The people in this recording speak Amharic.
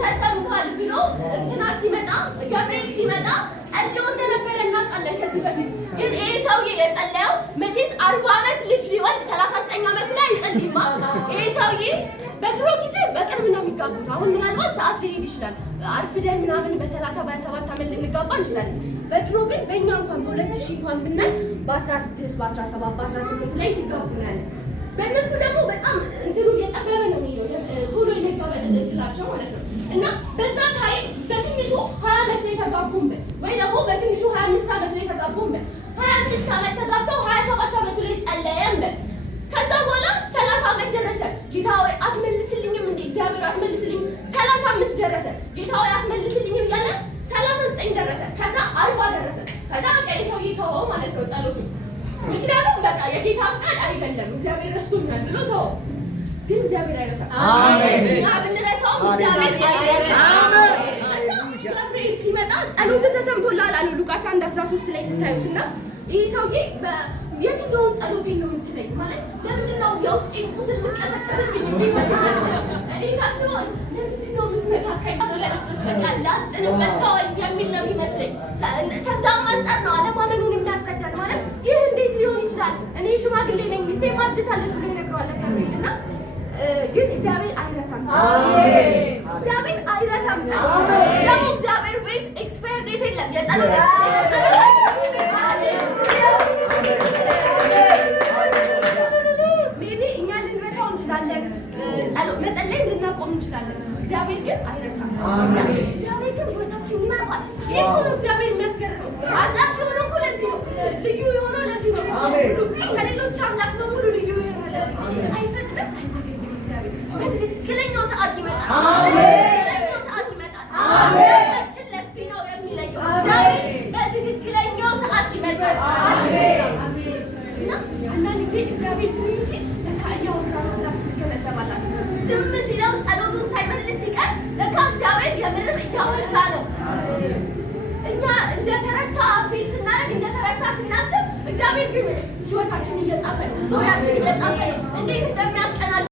ተሰምቷል ብሎ እንትና ሲመጣ ገብርኤል ሲመጣ ጸልዮ እንደነበረ እናውቃለን ከዚህ በፊት። ግን ይሄ ሰውዬ የጸለየው መቼስ 40 ዓመት ልጅ ሊወልድ 39 ዓመቱ ላይ ይጸልይማ። ይሄ ሰውዬ በድሮ ጊዜ በቅርብ ነው የሚጋቡት። አሁን ምናልባት ሰዓት ሊሄድ ይችላል። አርፍደን ምናምን በ30 በ27 ዓመት ልንጋባ እንችላለን። በድሮ ግን በእኛ እንኳን በ2000 እንኳን ብናይ በ16 በ17 በ18 ላይ ሲጋቡ እናያለን። በእነሱ ደግሞ በጣም እንትኑ እየጠበበ ነው የሚሄደው ቶሎ የመጋባት እድላቸው ማለት ነው። እና በዛ ታይም በትንሹ 20 ዓመት ላይ ተጋቡም ወይ ደግሞ በትንሹ 25 ዓመት ላይ ተጋቡም 25 ዓመት ተጋብተው 27 ዓመቱ ላይ ጸለየም። ከዛ በኋላ 30 ዓመት ደረሰ። ጌታ ሆይ አትመልስልኝም እንዴ እግዚአብሔር አትመልስልኝም። 35 ደረሰ። ጌታ ሆይ አትመልስልኝም እያለ 39 ደረሰ። ከዛ 40 ደረሰ። ከዛ በቃ የሰውዬ ተወው ማለት ነው ጸሎቱ። ምክንያቱም በቃ የጌታ ፍቃድ አይደለም እግዚአብሔር ረስቶኛል ብሎ ተወው። ግን እግዚአብሔር አይረሳም። አሜን። እኛ ብንረሳውም እግዚአብሔር አይረሳም። ገብርኤል ሲመጣ ጸሎቱ ተሰምቶላል አሉ ሉቃስ 1:13 ላይ ስታዩትና ይህ ሰውዬ የትኛውን ጸሎቴን ነው የምትለኝ ማለት ለምንድን ነው የውስጤን ቁስል የምትቀሰቅስብኝ? እኔ ሳስበው ለምንድን ነው የምትነካከኝበት? በቃ ላጥንበት ተወኝ የሚል ነው የሚመስለኝ። ከዛም አንጻር ነው አለማመኑን የሚያስረዳን ማለት ይህ እንዴት ሊሆን ይችላል? እኔ ሽማግሌ ነኝ ሚስቴ ማርጅታለች ብሎ ይነግረዋል ገብርኤል እና ግን እግዚአብሔር አይረሳም። እግዚአብሔር አይረሳም። ደግሞ እግዚአብሔር ቤት ኤክስፓየር ዴት የለም። የጸሎት ሜቢ እኛ ልንረሳው እንችላለን፣ መጸለይ ልናቆም እንችላለን። እግዚአብሔር ግን አይረሳም። እግዚአብሔር ግን ህይወታችን ይሰፋል። ይህ እኮ ነው እግዚአብሔር የሚያስገርመው። አምላክ የሆነው እኮ ለዚህ ነው። ልዩ የሆነው ለዚህ ነው። ከሌሎች አምላክ በሙሉ ልዩ የሆነው ለዚህ ነው። አይፈጥርም፣ አይዘገይም። በትክክለኛው ሰዓት ይመጣል። በትክክለኛው ሰዓት ይመጣል። አምላካችን ለዚህ ነው የሚለየው። እግዚአብሔር በትክክለኛው ሰዓት ይመጣል። እና አንዳንድ ጊዜ እግዚአብሔር ዝም ሲል ለካ እያወራ ነው ብላችሁ ትገነዘባላችሁ። ዝም ሲለው ጸሎቱን ሳይመልስ ሲቀር ለካ እግዚአብሔር የምርም እያወራ ነው። እኛ እንደተረሳ ፊል ስናደርግ እንደተረሳ ስናስብ እግዚአብሔር ግን ህይወታችን እየጻፈ ነው። ስቶሪያችን እየጻፈ ነው። እንዴት እንደሚያቀናል